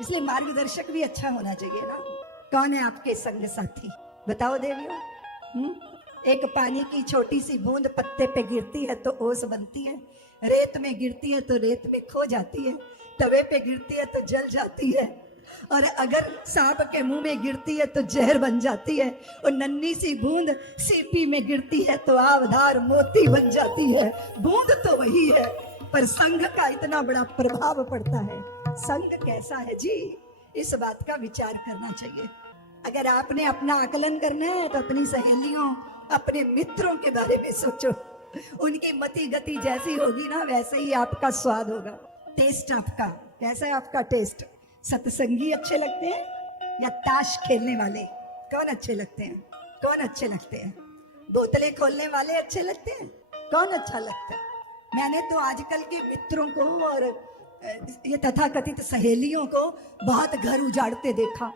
इसलिए मार्गदर्शक भी अच्छा होना चाहिए ना। कौन है आपके संग साथी, बताओ देवियों। एक पानी की छोटी सी बूंद पत्ते पे गिरती है तो ओस बनती है, रेत में गिरती है तो रेत में खो जाती है, तवे पे गिरती है तो जल जाती है, और अगर सांप के मुंह में गिरती है तो जहर बन जाती है, और नन्ही सी बूंद सीपी में गिरती है तो आवधार मोती बन जाती है। बूंद तो वही है, पर संग का इतना बड़ा प्रभाव पड़ता है। संग कैसा है जी, इस बात का विचार करना चाहिए। अगर आपने अपना आकलन करना है तो अपनी सहेलियों, अपने मित्रों के बारे में सोचो। उनकी मति गति जैसी होगी ना, वैसे ही आपका स्वाद होगा। टेस्ट आपका कैसा है? आपका टेस्ट सत्संगी अच्छे लगते हैं या ताश खेलने वाले? कौन अच्छे लगते हैं? कौन अच्छे लगते हैं? बोतलें खोलने वाले अच्छे लगते हैं? कौन अच्छा लगता है? मैंने तो आजकल के मित्रों को और ये तथाकथित सहेलियों को बहुत घर उजाड़ते देखा।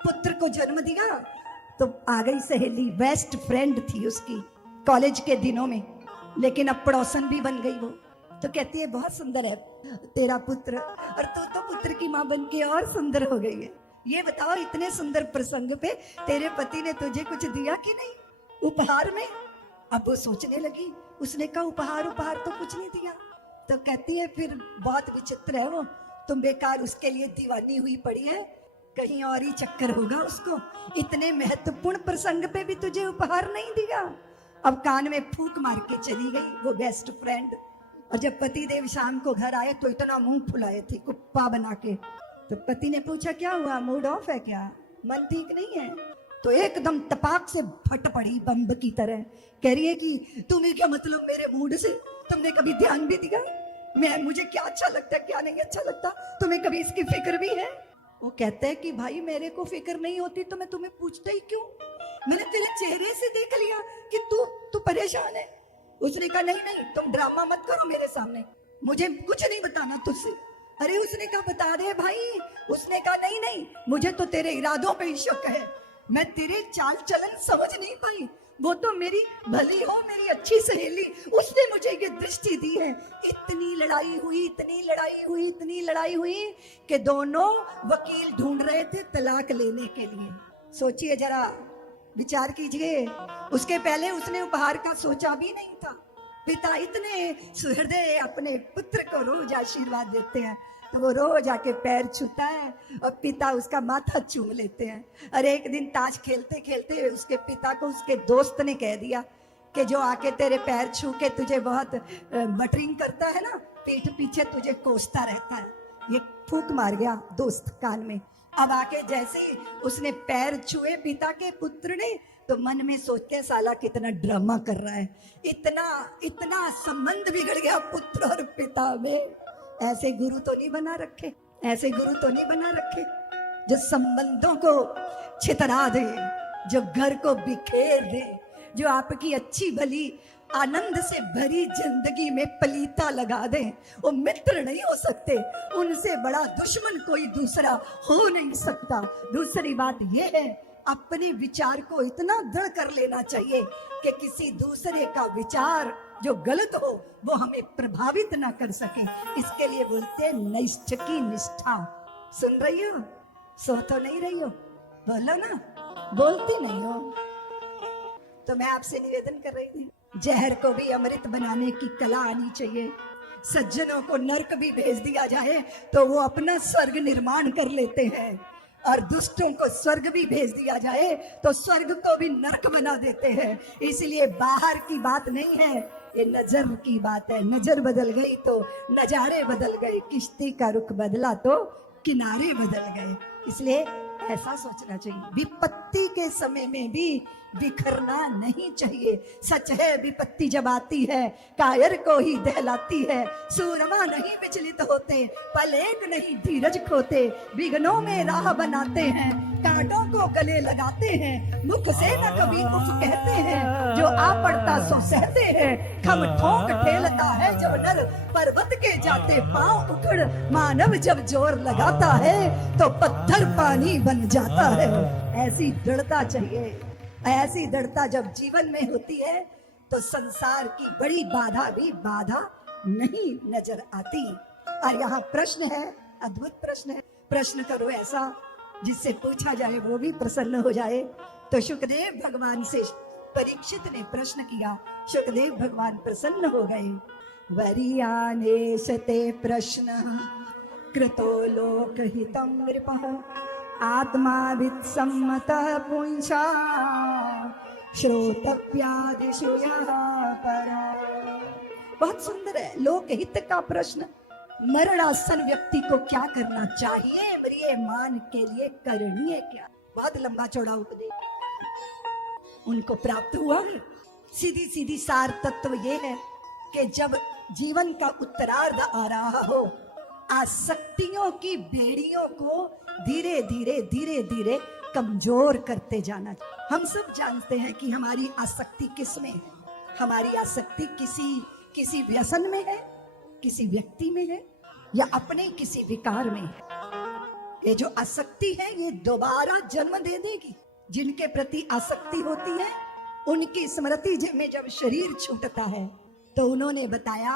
पुत्र को जन्म दिया तो आ गई सहेली, बेस्ट फ्रेंड थी उसकी कॉलेज के दिनों में, लेकिन अब पड़ोसन भी बन गई वो। तो कहती है बहुत सुंदर है तेरा पुत्र, और तू तो पुत्र की माँ बन के और सुंदर हो गई है। ये बताओ, इतने सुंदर प्रसंग पे तेरे पति ने तुझे कुछ दिया कि नहीं उपहार में? अब वो सोचने लगी, उसने कहा उपहार तो कुछ नहीं दिया। तो कहती है फिर बहुत विचित्र है वो, तुम बेकार उसके लिए दीवानी हुई पड़ी है, कहीं और ही चक्कर होगा उसको। इतने महत्वपूर्ण प्रसंग पे भी तुझे उपहार नहीं दिया। अब कान में फूंक मार के चली गई वो बेस्ट फ्रेंड। और जब पति देव शाम को घर आए तो इतना मुंह फुलाए थे कुप्पा बना के। तो पति ने पूछा क्या हुआ, मूड ऑफ है क्या, मन ठीक नहीं है? तो एकदम तपाक से फट पड़ी बम्ब की तरह, कह रही है कि तुम्हें क्या मतलब मेरे मूड से? तुमने कभी ध्यान भी दिया मुझे क्या अच्छा लगता है क्या नहीं अच्छा लगता? तुम्हें कभी इसकी फिक्र भी है? वो कहते हैं कि भाई मेरे को फिक्र नहीं होती तो मैं तुम्हें पूछता ही क्यों? मैंने तेरे चेहरे से देख लिया कि तू परेशान है। उसने कहा नहीं तुम ड्रामा मत करो मेरे सामने, मुझे कुछ नहीं बताना तुझसे। अरे उसने कहा बता दे भाई। उसने कहा नहीं मुझे तो तेरे इरादों पे ही शक है, मैं तेरे चाल चलन समझ नहीं पाई। वो तो मेरी भली हो, मेरी अच्छी सहेली, उसने मुझे ये दृष्टि दी है। इतनी लड़ाई हुई कि दोनों वकील ढूंढ रहे थे तलाक लेने के लिए। सोचिए जरा, विचार कीजिए। उसके पहले उसने उपहार का सोचा भी नहीं था। पिता इतने सुहृदय अपने पुत्र को रोज आशीर्वाद देते हैं, तो वो रोज आके पैर छूता है और पिता उसका माथा चूम लेते हैं। और एक दिन ताश खेलते खेलते उसके पिता को उसके दोस्त ने कह दिया कि जो आके तेरे पैर छू के तुझे बहुत बटरिंग करता है ना, पीठ पीछे तुझे कोसता रहता है। ये फूंक मार गया दोस्त कान में। अब आके जैसे ही उसने पैर छुए पिता के पुत्र ने, तो मन में सोचते साला कितना ड्रामा कर रहा है, इतना संबंध बिगड़ गया पुत्र और पिता में। ऐसे गुरु तो नहीं बना रखे, जो संबंधों को छितरा दे, जो घर को बिखेर दे, जो आपकी अच्छी भली आनंद से भरी जिंदगी में पलीता लगा दे। वो मित्र नहीं हो सकते, उनसे बड़ा दुश्मन कोई दूसरा हो नहीं सकता। दूसरी बात यह है, अपने विचार को इतना दृढ़ कर लेना चाहिए कि किसी दूसरे का विचार जो गलत हो वो हमें प्रभावित ना कर सके। इसके लिए बोलते हैं नैष्ठ की निष्ठा। सुन रही हो? सो तो नहीं रही हो? बोलो ना, बोलती नहीं हो। तो मैं आपसे निवेदन कर रही थी, जहर को भी अमृत बनाने की कला आनी चाहिए। सज्जनों को नरक भी भेज दिया जाए तो वो अपना स्वर्ग निर्माण कर लेते हैं, और दुष्टों को स्वर्ग भी भेज दिया जाए तो स्वर्ग को भी नरक बना देते हैं। इसलिए बाहर की बात नहीं है, ये नजर की बात है। नजर बदल गई तो नजारे बदल गए, किश्ती का रुख बदला तो किनारे बदल गए। इसलिए ऐसा सोचना चाहिए, विपत्ति के समय में भी बिखरना नहीं चाहिए। सच है विपत्ति जब आती है कायर को ही दहलाती है। सूरमा नहीं विचलित होते, पल एक नहीं धीरज खोते। विघ्नों में राह बनाते हैं, कांटों को गले लगाते हैं। मुख से न कभी उफ कहते हैं, जो आ पड़ता सो सहते हैं। खम ठोक ठेलता है जब नर, पर्वत के जाते पांव उखड़। मानव जब जोर लगाता है तो पत्थर पानी बन जाता है। ऐसी दृढ़ता चाहिए। ऐसी दृढ़ता जब जीवन में होती है तो संसार की बड़ी बाधा भी बाधा नहीं नजर आती। और यहाँ प्रश्न है, अद्भुत प्रश्न है, प्रश्न करो ऐसा जिससे पूछा जाए वो भी प्रसन्न हो जाए। तो सुखदेव भगवान से परीक्षित ने प्रश्न किया, सुखदेव भगवान प्रसन्न हो गए। वरीयानेशते प्रश्न कृतो लोकहितं नृपः आत्मावित् सम्मतः पुंसा श्रोतव्यादिषु यः परा। बहुत सुंदर है। लोकहित का प्रश्न, मरणासन व्यक्ति को क्या करना चाहिए, म्रियमान के लिए करणीय क्या। बहुत लंबा चौड़ा उपदेश उनको प्राप्त हुआ है। सीधी सीधी सार तत्व ये है कि जब जीवन का उत्तरार्ध आ रहा हो, आसक्तियों की बेड़ियों को धीरे धीरे कमजोर करते जाना। हम सब जानते हैं कि हमारी आसक्ति किसमें है। हमारी आसक्ति किसी व्यसन में है, किसी व्यक्ति में है, या अपने किसी विकार में है। ये जो आसक्ति है ये दोबारा जन्म दे देगी। जिनके प्रति आसक्ति होती है उनकी स्मृति में जब शरीर छूटता है, तो उन्होंने बताया,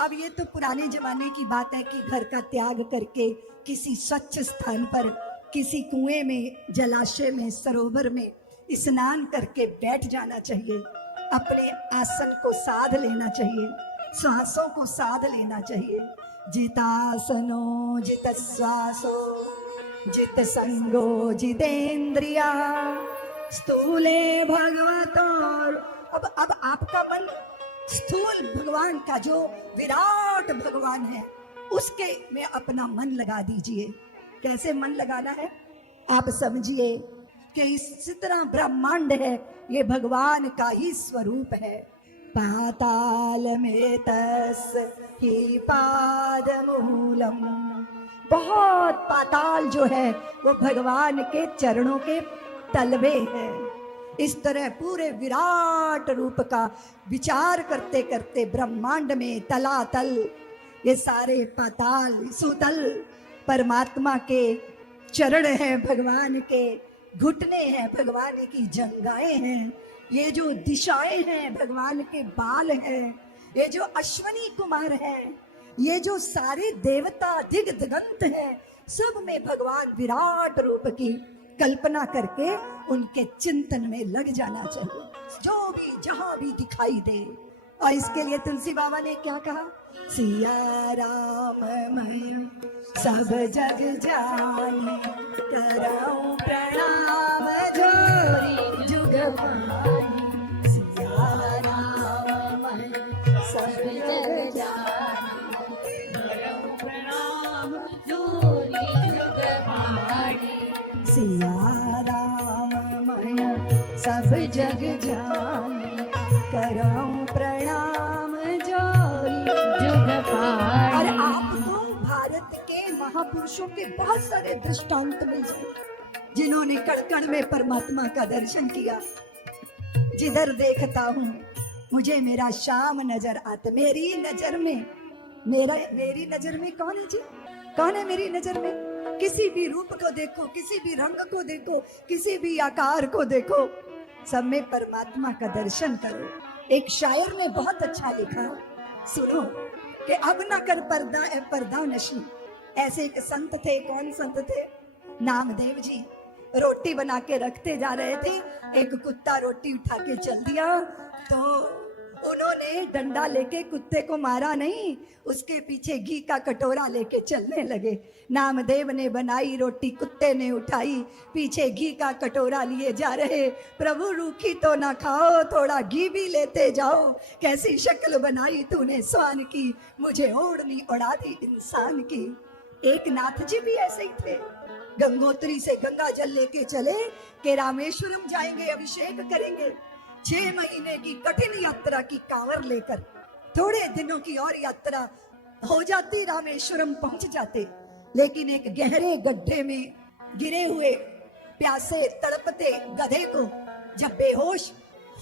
अब ये तो पुराने जमाने की बात है कि घर का त्याग करके किसी स्वच्छ स्थान पर, किसी कुएं में, जलाशय में, सरोवर में स्नान करके बैठ जाना चाहिए। अपने आसन को साध लेना चाहिए, श्वासों को साध लेना चाहिए। जितासनो जित श्वासो जित संगो जितेंद्रिया स्थूले भगवतो। अब आपका मन स्थूल भगवान का, जो विराट भगवान है, उसके में अपना मन लगा दीजिए। कैसे मन लगाना है आप समझिए कि इस तरह ब्रह्मांड है, ये भगवान का ही स्वरूप है। पाताल में तस ही पाद मूलम। बहुत पाताल जो है वो भगवान के चरणों के तलवे हैं। इस तरह पूरे विराट रूप का विचार करते करते ब्रह्मांड में तलातल, ये सारे पाताल सुतल परमात्मा के चरण हैं, भगवान के घुटने हैं, भगवान की जंगाएं हैं, ये जो दिशाएं हैं भगवान के बाल हैं, ये जो अश्वनी कुमार हैं, ये जो सारे देवता दिग्गंत हैं, सब में भगवान विराट रूप की कल्पना करके उनके चिंतन में लग जाना चाहिए, जो भी जहां भी दिखाई दे। और इसके लिए तुलसी बाबा ने क्या कहा, सिया राम मैं सब जग जाने कराऊं प्रणाम जोरी जुग पानी। सिया राम मैं सब जग जाने कराऊं प्रणाम जोरी जुग पानी। सिया राम मैं सब जग जाने कराऊं प्रणाम जोरी जुग पानी। और आपको भारत के महापुरुषों के बहुत सारे दृष्टांत मिल जाए जिन्होंने कण-कण में परमात्मा का दर्शन किया। जिधर देखता हूँ मुझे मेरा श्याम नजर आता। मेरी नजर में कौन है जी? कौन है मेरी नजर में? किसी भी रूप को देखो, किसी भी रंग को देखो, किसी भी आकार को देखो, सब में परमात्मा का दर्शन करो। एक शायर ने बहुत अच्छा लिखा, सुनो, कि अब न कर पर्दा नशी। ऐसे एक संत थे। कौन संत थे? नामदेव जी। रोटी बना के रखते जा रहे थे, एक कुत्ता रोटी उठा के चल दिया, तो उन्होंने डंडा लेके कुत्ते को मारा नहीं, उसके पीछे घी का कटोरा लेके चलने लगे। नामदेव ने बनाई रोटी, कुत्ते ने उठाई, पीछे घी का कटोरा लिए जा रहे। प्रभु रूखी तो ना खाओ, थोड़ा घी भी लेते जाओ। कैसी शक्ल बनाई तूने स्वान की, मुझे ओढ़नी उड़ा दी इंसान की। एक नाथ जी भी ऐसे ही थे। गंगोत्री से गंगा जल लेके चले कि रामेश्वरम जाएंगे, अभिषेक करेंगे। 6 महीने की कठिन यात्रा की कांवर लेकर थोड़े दिनों की और यात्रा हो जाती, रामेश्वरम पहुंच जाते। लेकिन एक गहरे गड्ढे में गिरे हुए प्यासे तड़पते गधे को जब बेहोश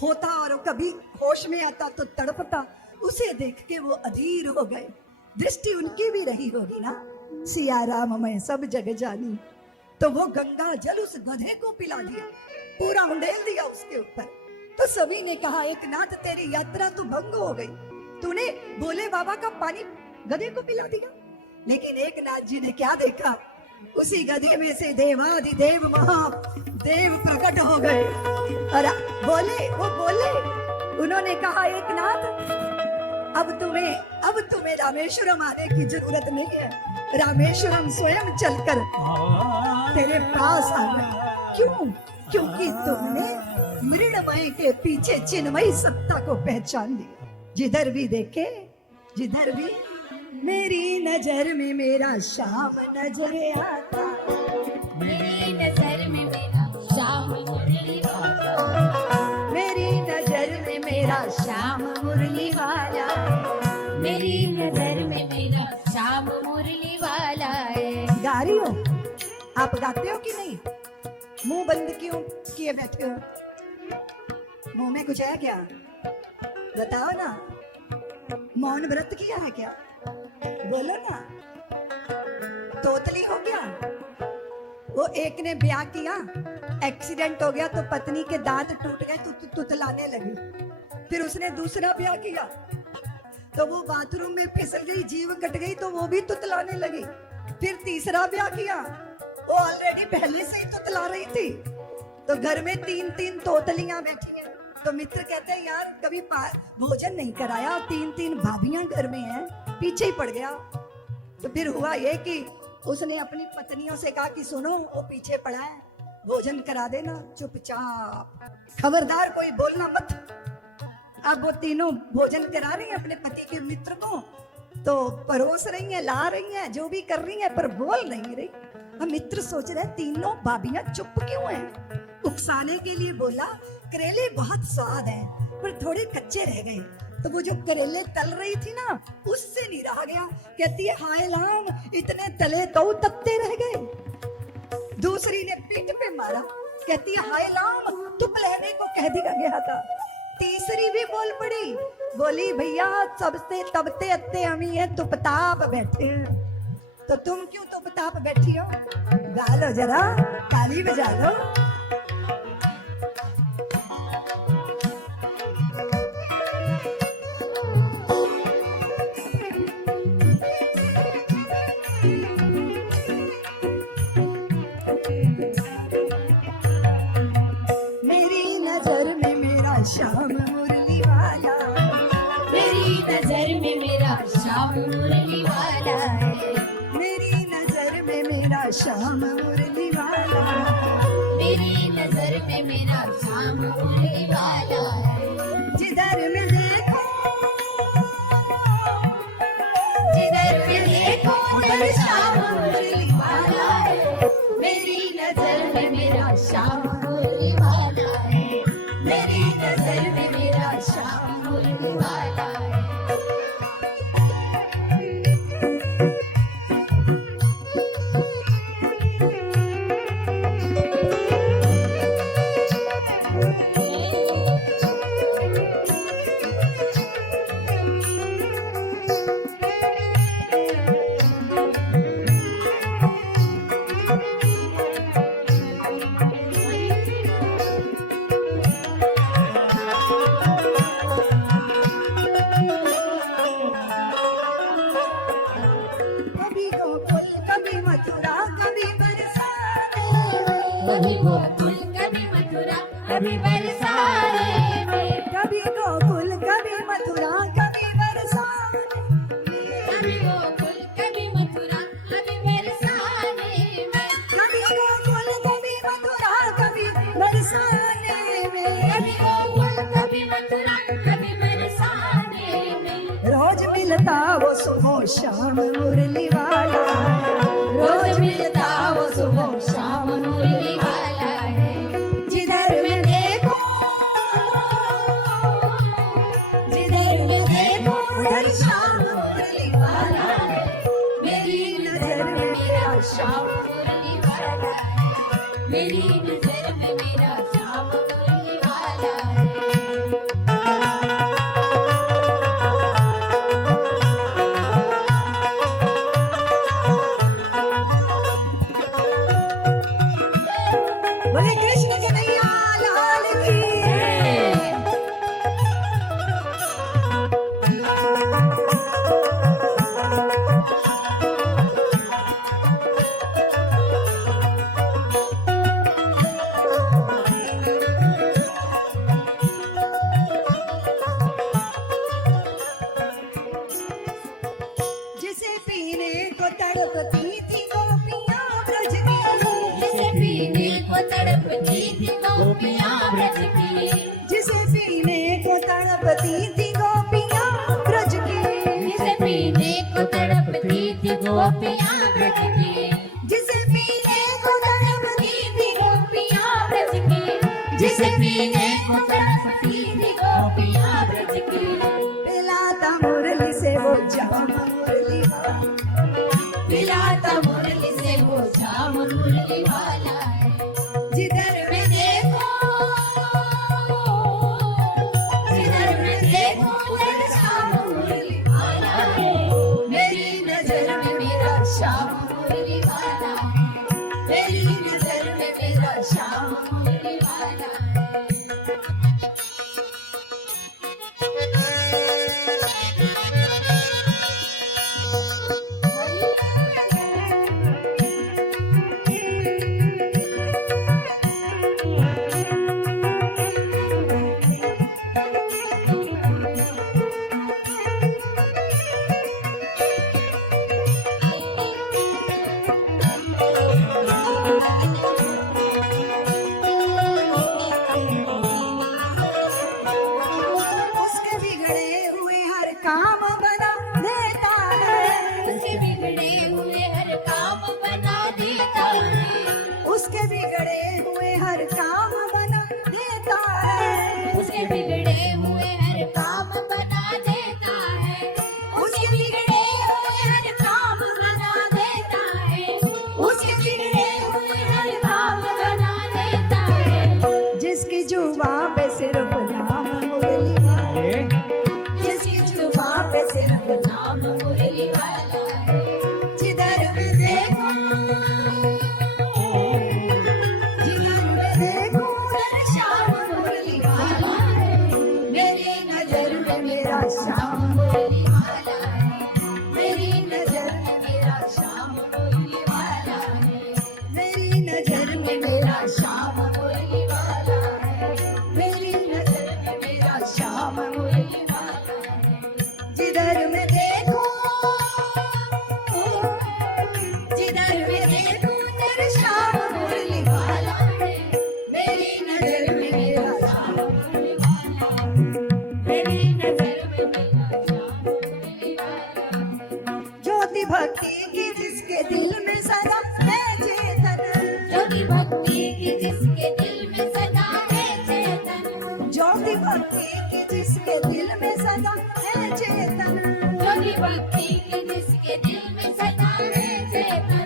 होता और कभी होश में आता तो तड़पता, उसे देख के वो अधीर हो गए। दृष्टि उनकी भी रही होगी ना, सिया राम मैं सब जग जानी। तो वो गंगा जल उस गधे को पिला दिया, पूरा उंडेल दिया उसके ऊपर। तो सभी ने कहा, एक नाथ तेरी यात्रा तो भंग हो गई, तूने भोले बाबा का पानी गधे को पिला दिया। लेकिन एक नाथ जी ने क्या देखा, उसी गधे में से देवाधिदेव महादेव प्रकट हो गए और वो बोले, उन्होंने कहा एकनाथ, अब तुम्हें रामेश्वरम आने की जरूरत नहीं है, रामेश्वरम स्वयं चलकर तेरे पास आ गए। क्यों? क्योंकि तुमने मृणमय के पीछे चिन्मयी सत्ता को पहचान लिया। जिधर भी देखे, जिधर भी मेरी नजर में मेरा श्याम नजर आता, मेरी नजर में मेरा श्याम मुरली वाला, मेरी नजर में मेरा श्याम मुरली वाला, मेरी नजर में मेरा श्याम मुरली वाला है। गा रही हो? आप गाते हो कि नहीं? मुंह बंद क्यों किए बैठे हो? मुंह में कुछ है क्या? बताओ ना। मौन व्रत किया है क्या? बोलो ना। तोतली हो गया? वो एक ने ब्याह किया, एक्सीडेंट हो गया तो पत्नी के दांत टूट गए तो तुतलाने लगी। फिर उसने दूसरा ब्याह किया तो वो बाथरूम में फिसल गई, जीव कट गई तो वो भी तुतलाने लगी। फिर तीसरा ब्याह किया, वो ऑलरेडी पहले से ही तुतला रही थी। तो घर में 3-3 तोतलियां बैठी हैं। तो मित्र कहते हैं यार कभी भोजन नहीं कराया, 3-3 भाभियां घर में हैं, पीछे ही पड़ गया। तो फिर हुआ ये कि उसने अपनी पत्नियों से कहा कि सुनो, वो पीछे पड़ा है, भोजन करा देना चुपचाप, खबरदार कोई बोलना मत। अब वो तीनों भोजन करा रही हैं अपने पति के मित्र को, तो परोस रही हैं, ला रही हैं, जो भी कर रही हैं, पर बोल नहीं रही। हम मित्र सोच रहे हैं तीनों भाभियां चुप क्यों हैं? उकसाने के लिए बोला, करेले बहुत स्वाद है पर थोड़े कच्चे रह गए। तो वो जो करेले तल रही थी ना, उससे नहीं रहा गया। कहती है हाय राम, इतने तले तो तत्ते रह गए। दूसरी ने पीठ पे मारा, कहती है हाय राम, तुप लेने को कह दिया गया था। तीसरी भी बोल पड़ी, बोली भैया सबसे तबते अत्ते हमी है, तुपताप बैठे हैं। तो तुम क्यों तुपताप बैठी हो? गा लो जरा, ताली बजा लो। श्याम मुरली वाला, मेरी नजर में मेरा श्याम मुरली वाला है, मेरी नजर में मेरा श्याम मुरली वाला, मेरी नजर में मेरा श्याम मुरली वाला है। जिधर में देखो, जिधर में देखो उधर श्याम मुरली वाला है, मेरी नजर में मेरा श्याम मुरली वाला है, मेरी नजर में मेरा श्याम मुरली वाला है। कभी गोकुल कभी मथुरा कभी बरसाने में, कभी गोकुल कभी मथुरा कभी बरसाने, कभी गोकुल कभी मथुरा कभी बरसाने में, कभी गोकुल कभी मथुरा कभी बरसाने में, कभी गोकुल कभी मथुरा कभी बरसाने में। रोज मिलता वो सुबह शाम मुरली वाला, रोज मिलता वो सुबह शाम मुरली वाला है। जिधर में देखो, जिधर में देखो उधर शाम मुरली वाला, मेरी नजर में मेरा श्याम मुरली वाला है, मेरी नजर में मेरा श्याम मुरली वाला है। बोले कृष्ण कन्हैया लाल की। गोपियां ब्रज की, जिसे पीने को तड़पती थी गोपियां ब्रज की, जिसे पीने को तड़पती थी गोपियां ब्रज की, जिसे पीने को तड़पती थी गोपियां ब्रज की, जिसे पीने को तड़पती थी गोपियां ब्रज की। पिलाता मुरली से वो जाम मुरली वाला, पिलाता मुरली से वो जाम मुरली वाला है, जिधर में देखो, जिधर में देखो उधर श्याम मुरली वाला है, मेरी नजर में मेरा श्याम मुरली वाला है, मेरी नजर में मेरा श्याम मुरली वाला है। उसके बिगड़े हुए हर काम बना देता है, उसके बिगड़े हुए हर काम बना देता है, उसके बिगड़े हुए हर काम बना देता है, उसके बिगड़े हुए हर काम बना देता है, उसके बिगड़े हुए हर काम बना देता है, उसके बिगड़े हुए हर काम बना देता है। जिसकी जुबान पे सिर्फ नाम मुरली वाला, जिसकी जुबान पे सिर्फ नाम मुरली वाला है, जिधर भी देखो, जिधर भी देखो उधर श्याम मुरली वाला है, मेरी नजर में मेरा श्याम मुरली वाला है, मेरी नजर में मेरा श्याम मुरली वाला है, मेरी नजर में मेरा श्याम मुरली वाला है, मेरी नजर में मेरा श्याम मुरली वाला है। जिधर में देखो, जिधर में देखो उधर श्याम मुरली वाला है, मेरी नजर में मेरा श्याम मुरली वाला है, मेरी नजर में मेरा श्याम मुरली वाला है। ज्योति भक्ति की जिसके दिल में सदा है चेतन, ज्योति भक्ति की जिसके दिल में सदा है चेतन, ज्योति भक्ति की जिसके दिल में सदा है चेतन, ज्योति भक्ति की जिसके दिल में सदा है चेतन,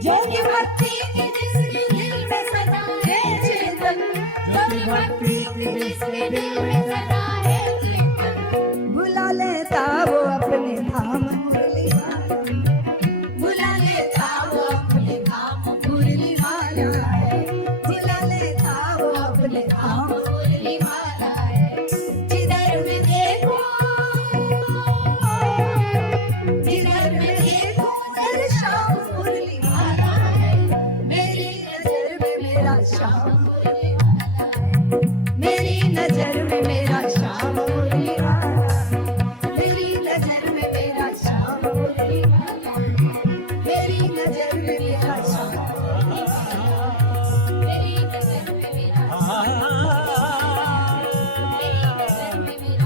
ज्योति भक्ति की जिसके दिल में सदा है चेतन, ज्योति भक्ति की जिसके दिल में सदा है चेतन। बुला लेता वो अपने धाम मुरली वाला, बुला लेता वो अपने धाम मुरली वाला है, बुला लेता वो अपने धाम, मुरली वाला है। जिधर में देखो, जिधर में देखो उधर श्याम मुरली वाला है, मेरी नजर में मेरा श्याम मुरली वाला है, मेरी नजर में मेरा श्याम मुरली वाला है, मेरी नजर में मेरा श्याम मुरली वाला है, मेरी नजर में मेरा श्याम मुरली वाला है, मेरी नजर में मेरा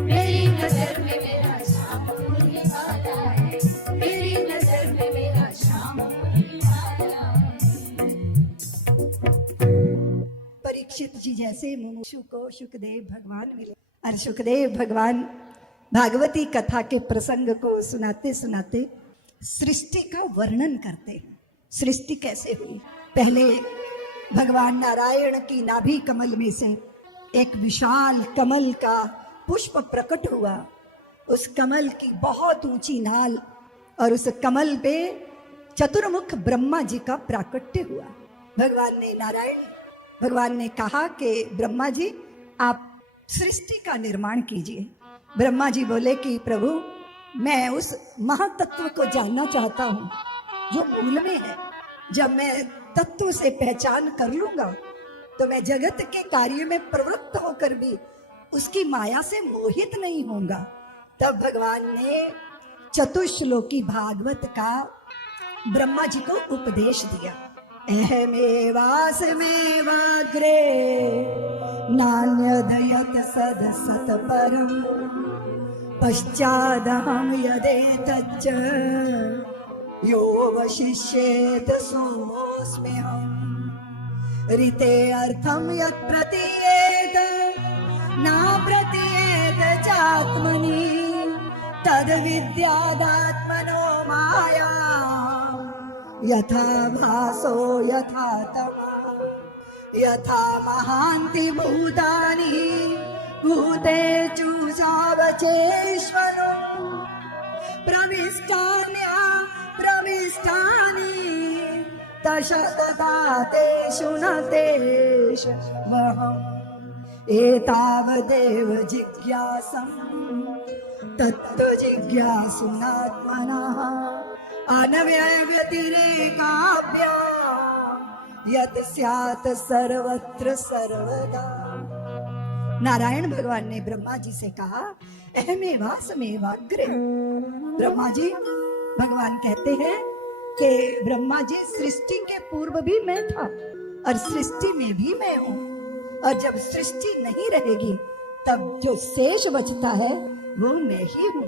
मेरी नजर में मेरा श्याम मुरली वाला है, मेरी नजर में मेरा श्याम मुरली वाला है। परीक्षित जी जैसे मुमुक्षु को सुखदेव भगवान मिले, और सुखदेव भगवान भागवती कथा के प्रसंग को सुनाते सुनाते सृष्टि का वर्णन करते हैं। सृष्टि कैसे हुई? पहले भगवान नारायण की नाभि कमल में से एक विशाल कमल का पुष्प प्रकट हुआ। उस कमल की बहुत ऊंची नाल और उस कमल पे चतुर्मुख ब्रह्मा जी का प्राकट्य हुआ। भगवान ने कहा कि ब्रह्मा जी आप सृष्टि का निर्माण कीजिए। ब्रह्मा जी बोले कि प्रभु मैं उस महातत्व को जानना चाहता हूँ जो मूल में है। जब मैं तत्व से पहचान कर लूंगा तो मैं जगत के कार्य में प्रवृत्त होकर भी उसकी माया से मोहित नहीं होऊंगा। तब भगवान ने चतुश्लोकी भागवत का ब्रह्मा जी को उपदेश दिया। अहमेवास्मेवाग्रे नान्यदयत सदसत परम पश्चादहं यदेतच्च यो वशिष्येत सोऽस्म्यहम् ऋते अर्थं यत् प्रतीयेत न प्रतीयेत चात्मनि तद् विद्यादात्मनो माया यथा भासो यथा तमः यथा महान्ति भूतानि भूतेषु सावचेष्वनु प्रविष्टानि तशतथा तेषु न तेषवहम् एतावदेव जिज्ञासं तत्त्वजिज्ञासुनात्मनः अनव्यतिरेकाभ्याम् यत् स्यात् सर्वत्र सर्वदा। नारायण भगवान ने ब्रह्मा जी से कहा, अहमेवास्मेवाग्रे। ब्रह्मा जी, भगवान कहते हैं कि ब्रह्मा जी, सृष्टि के पूर्व भी मैं था और सृष्टि में भी मैं हूं, और जब सृष्टि नहीं रहेगी तब जो शेष बचता है वो मैं ही हूं।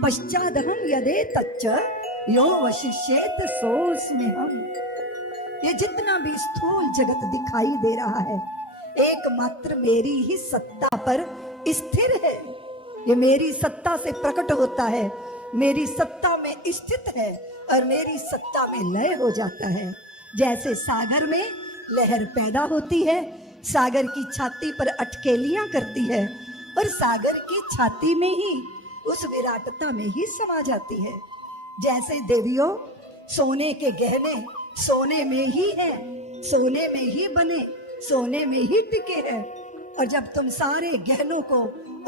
पश्चादहं यदेतच्च यो वशिष्येत सोऽस्म्यहम्। ये जितना भी स्थूल जगत दिखाई दे रहा है एकमात्र मेरी ही सत्ता पर स्थिर है। ये मेरी सत्ता से प्रकट होता है, मेरी सत्ता में स्थित है और मेरी सत्ता में लय हो जाता है। जैसे सागर में लहर पैदा होती है, सागर की छाती पर अटकेलियां करती है और सागर की छाती में ही उस विराटता में ही समा जाती है। जैसे देवियों, सोने के गहने सोने में ही हैं, सोने में ही बने, सोने में ही टिके हैं, और जब तुम सारे गहनों को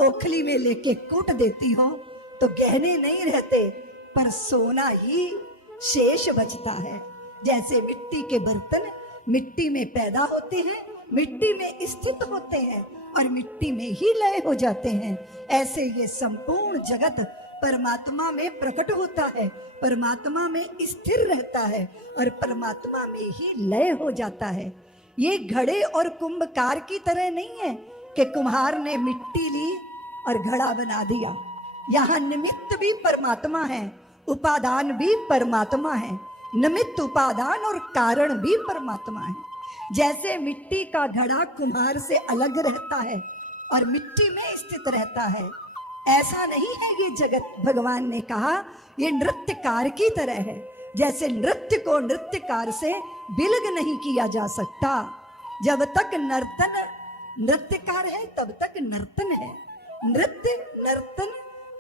ओखली में लेके कूट देती हो तो गहने नहीं रहते पर सोना ही शेष बचता है। जैसे मिट्टी के बर्तन मिट्टी में पैदा होते हैं, मिट्टी में स्थित होते हैं और मिट्टी में ही लय हो जाते हैं, ऐसे ये संपूर्ण जगत परमात्मा में प्रकट होता है, परमात्मा में स्थिर रहता है और परमात्मा में ही लय हो जाता है। ये घड़े और कुंभकार की तरह नहीं है कि कुम्हार ने मिट्टी ली और घड़ा बना दिया। यहाँ निमित्त भी परमात्मा है, उपादान भी परमात्मा है, निमित्त उपादान और कारण भी परमात्मा है। जैसे मिट्टी का घड़ा कुम्हार से अलग रहता है और मिट्टी में स्थित रहता है, ऐसा नहीं है ये जगत। भगवान ने कहा ये नृत्यकार की तरह है। जैसे नृत्य को नृत्यकार से विलग नहीं किया जा सकता, जब तक नर्तन नृत्यकार है तब तक नर्तन है, नृत्य नर्तन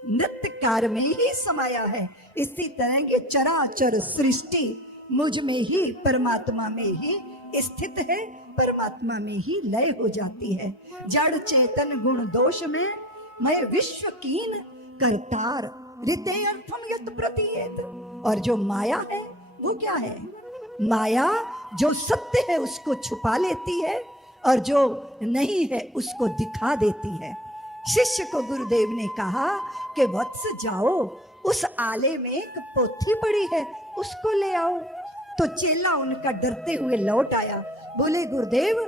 नृत्यकार में ही समाया है। इसी तरह ये चराचर सृष्टि मुझ में ही, परमात्मा में ही स्थित है, परमात्मा में ही लय हो जाती है। जड़ चेतन गुण दोष में मैं विश्व कीन करतार ऋते अर्थम यत् प्रतीयेत। और जो माया है वो क्या है? माया जो सत्य है उसको छुपा लेती है और जो नहीं है उसको दिखा देती है। शिष्य को गुरुदेव ने कहा कि वत्स जाओ, उस आले में एक पोथी पड़ी है उसको ले आओ। तो चेला उनका डरते हुए लौट आया, बोले गुरुदेव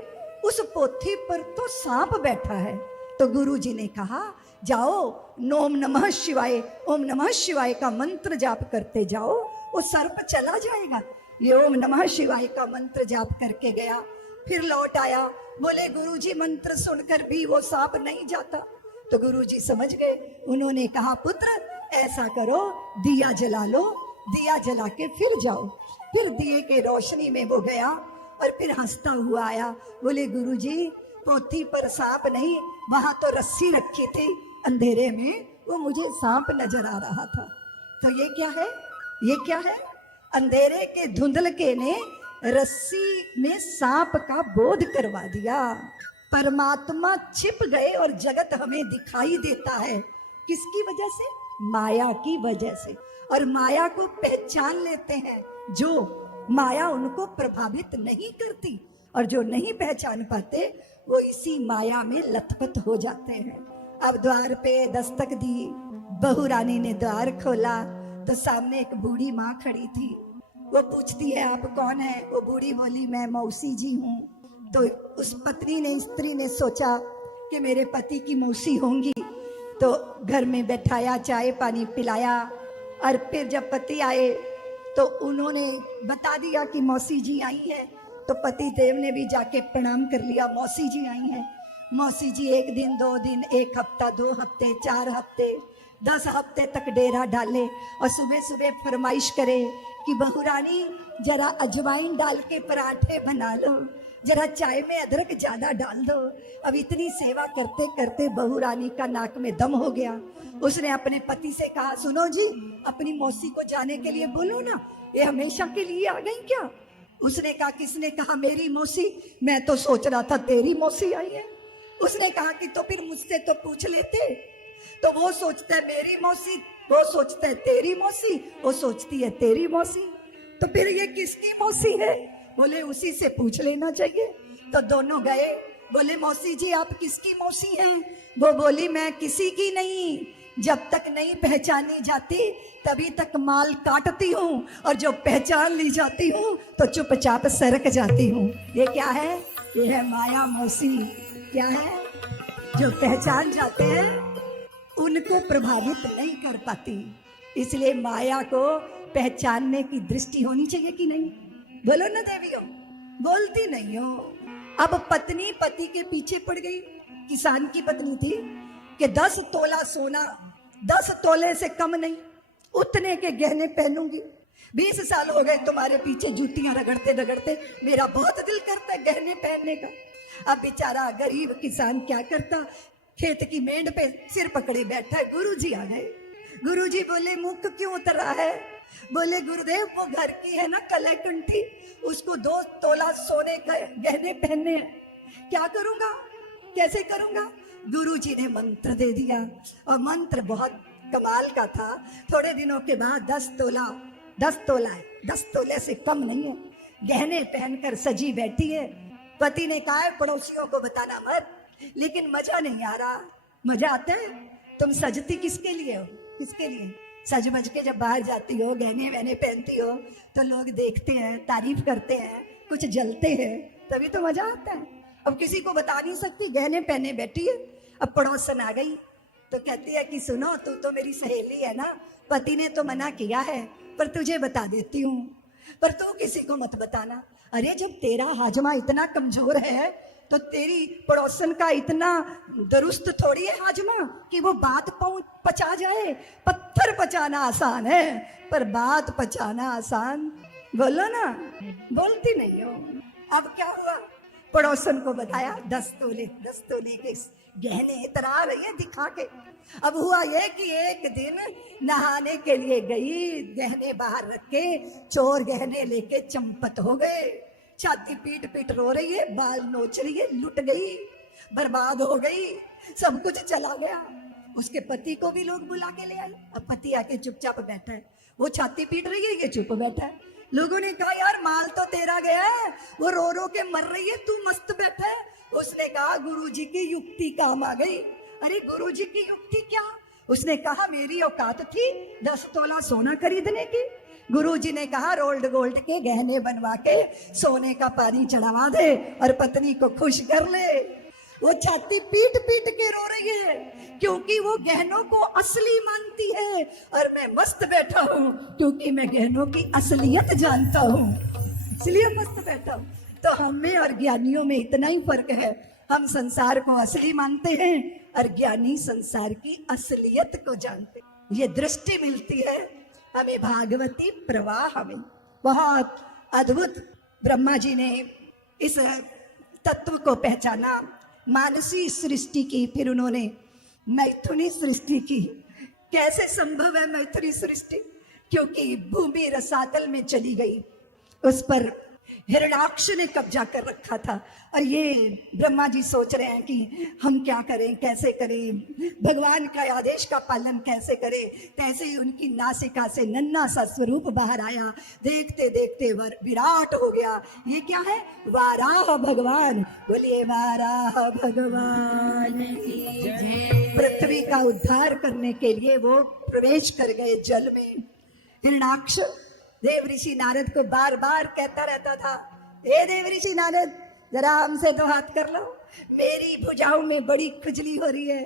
उस पोथी पर तो सांप बैठा है। तो गुरुजी ने कहा जाओ ओम नमः शिवाय, ओम नमः शिवाय का मंत्र जाप करते जाओ, वो सर्प चला जाएगा। ये ओम नमः शिवाय का मंत्र जाप करके गया, फिर लौट आया, बोले गुरुजी मंत्र सुनकर भी वो सांप नहीं जाता। तो गुरुजी समझ गए, उन्होंने कहा पुत्र ऐसा करो दिया जला लो, दिया जला के फिर जाओ। फिर दिए के रोशनी में वो गया और फिर हंसता हुआ आया, बोले गुरुजी पोथी पर सांप नहीं, वहां तो रस्सी रखी थी, अंधेरे में वो मुझे सांप नजर आ रहा था। तो ये क्या है? ये क्या है? अंधेरे के धुंधलके ने रस्सी में सांप का बोध करवा दिया। परमात्मा छिप गए और जगत हमें दिखाई देता है। किसकी वजह से? माया की वजह से। और माया को पहचान लेते हैं जो माया उनको प्रभावित नहीं करती, और जो नहीं पहचान पाते वो इसी माया में लथपथ हो जाते हैं। अब द्वार पे दस्तक दी, बहू रानी ने द्वार खोला तो सामने एक बूढ़ी माँ खड़ी थी। वो पूछती है आप कौन है? वो बूढ़ी बोली मैं मौसी जी हूँ। तो उस पत्नी ने, स्त्री ने सोचा कि मेरे पति की मौसी होंगी, तो घर में बैठाया, चाय पानी पिलाया। और फिर जब पति आए तो उन्होंने बता दिया कि मौसी जी आई है। तो पति देव ने भी जाके प्रणाम कर लिया, मौसी जी आई हैं। मौसी जी 1 दिन 2 दिन 1 हफ्ता 2 हफ्ते 4 हफ्ते 10 हफ्ते तक डेरा डाले और सुबह सुबह फरमाइश करे कि बहू रानी जरा अजवाइन डाल के पराठे बना लो, जरा चाय में अदरक ज्यादा डाल दो। अब इतनी सेवा करते करते बहू रानी का नाक में दम हो गया। उसने अपने पति से कहा सुनो जी, अपनी मौसी को जाने के लिए बोलो ना, ये हमेशा के लिए आ गई क्या? उसने कहा किसने कहा मेरी मौसी? मैं तो सोच रहा था तेरी मौसी आई है। उसने कहा कि तो फिर मुझसे तो पूछ लेते। तो वो सोचता है मेरी मौसी, वो सोचता है तेरी मौसी, वो सोचती है तेरी मौसी, तो फिर ये किसकी मौसी है? बोले उसी से पूछ लेना चाहिए। तो दोनों गए, बोले मौसी जी आप किसकी मौसी हैं? वो बोली मैं किसी की नहीं, जब तक नहीं पहचानी जाती तभी तक माल काटती हूँ, और जो पहचान ली जाती हूँ तो चुपचाप सरक जाती हूँ। ये क्या है? ये है माया मौसी। क्या है? जो पहचान जाते हैं उनको प्रभावित नहीं कर पाती। इसलिए माया को पहचानने की दृष्टि होनी चाहिए कि नहीं? बोलो ना देवियों, बोलती नहीं हो। अब पत्नी पति के पीछे पड़ गई। किसान की पत्नी थी कि 10 तोला सोना, 10 तोले से कम नहीं, उतने के गहने पहनूंगी। 20 साल हो गए तुम्हारे पीछे जूतियां रगड़ते रगड़ते, मेरा बहुत दिल करता है गहने पहनने का। अब बेचारा गरीब किसान क्या करता, खेत की मेंढ पे सिर पकड़े बैठा है। गुरुजी आ गए। गुरुजी बोले मुख क्यों उतरा है? बोले गुरुदेव वो घर की है ना कलैकंठी, उसको 2 तोला सोने का गहने पहनने हैं, क्या करूंगा, कैसे करूंगा? गुरुजी ने मंत्र दे दिया, और मंत्र बहुत कमाल का था। थोड़े दिनों के बाद 10 तोला है, 10 तोले से कम नहीं है, गहने पहनकर सजी बैठी है। पति ने कहा है पड़ोसियों को बताना मत, लेकिन मजा नहीं आ रहा। मजा आता है? तुम सजती किसके लिए हो? किसके लिए? सज बज के जब बाहर जाती हो, गहने वहने पहनती हो, तो लोग देखते हैं, तारीफ करते हैं, कुछ जलते हैं, तभी तो मजा आता है। अब किसी को बता नहीं सकती, गहने पहने बैठी है। अब पड़ोसन आ गई तो कहती है कि सुनो तू तो मेरी सहेली है ना, पति ने तो मना किया है पर तुझे बता देती हूँ, पर तू किसी को मत बताना। अरे जब तेरा हाजमा इतना कमजोर है तो तेरी पड़ोसन का इतना दुरुस्त थोड़ी है हाजमा कि वो बात पचा जाए। पत्थर पचाना आसान है पर बात पचाना आसान, बोलो ना, बोलती नहीं हो। अब क्या हुआ? पड़ोसन को बताया 10 तोले के गहने इतरा रही है दिखा के। अब हुआ ये कि एक दिन नहाने के लिए गई, गहने बाहर रख के चोर गहने लेके चंपत हो गए। छाती पीट पीट रो रही है, बाल नोच रही है, लुट गई, बर्बाद हो गई, सब कुछ चला गया। उसके पति को भी लोग बुला के ले आए। अब पति आके चुपचाप बैठा है, वो छाती पीट रही है, ये चुप बैठा है। लोगों ने कहा यार माल तो तेरा गया है, वो रो रो के मर रही है, तू मस्त बैठा है। उसने कहा गुरुजी की युक्ति काम आ गई। अरे गुरुजी की युक्ति क्या? उसने कहा मेरी औकात थी 10 तोला सोना खरीदने की। गुरुजी ने कहा रोल्ड गोल्ड के गहने बनवा के सोने का पानी चढ़ावा दे और पत्नी को खुश कर ले। वो छाती पीट पीट के रो रही है क्योंकि वो गहनों को असली मानती है, और मैं मस्त बैठा हूँ क्योंकि मैं गहनों की असलियत जानता हूँ, इसलिए मस्त बैठा हूँ। तो हम में और ज्ञानियों में इतना ही फर्क है, हम संसार को असली मानते हैं और ज्ञानी संसार की असलियत को जानते हैं। ये दृष्टि मिलती है हमें भागवती प्रवाह में। बहुत अद्भुत ब्रह्मा जी ने इस तत्व को पहचाना, मानसी सृष्टि की, फिर उन्होंने मैथुनी सृष्टि की। कैसे संभव है मैथुनी सृष्टि? क्योंकि भूमि रसातल में चली गई, उस पर हिरण्याक्ष ने कब्जा कर रखा था। और ये ब्रह्मा जी सोच रहे हैं कि हम क्या करें, कैसे करें, भगवान का आदेश का पालन कैसे करें। तैसे ही उनकी नासिका से नन्हा सा स्वरूप बाहर आया, देखते देखते विराट हो गया। ये क्या है? वाराह भगवान। बोलिए वाराह भगवान की। पृथ्वी का उद्धार करने के लिए वो प्रवेश कर गए जल में। हिरणाक्ष देव ऋषि नारद को बार बार कहता रहता था, हे देव ऋषि नारद, जरा हमसे तो हाथ कर लो, मेरी भुजाओं में बड़ी खुजली हो रही है,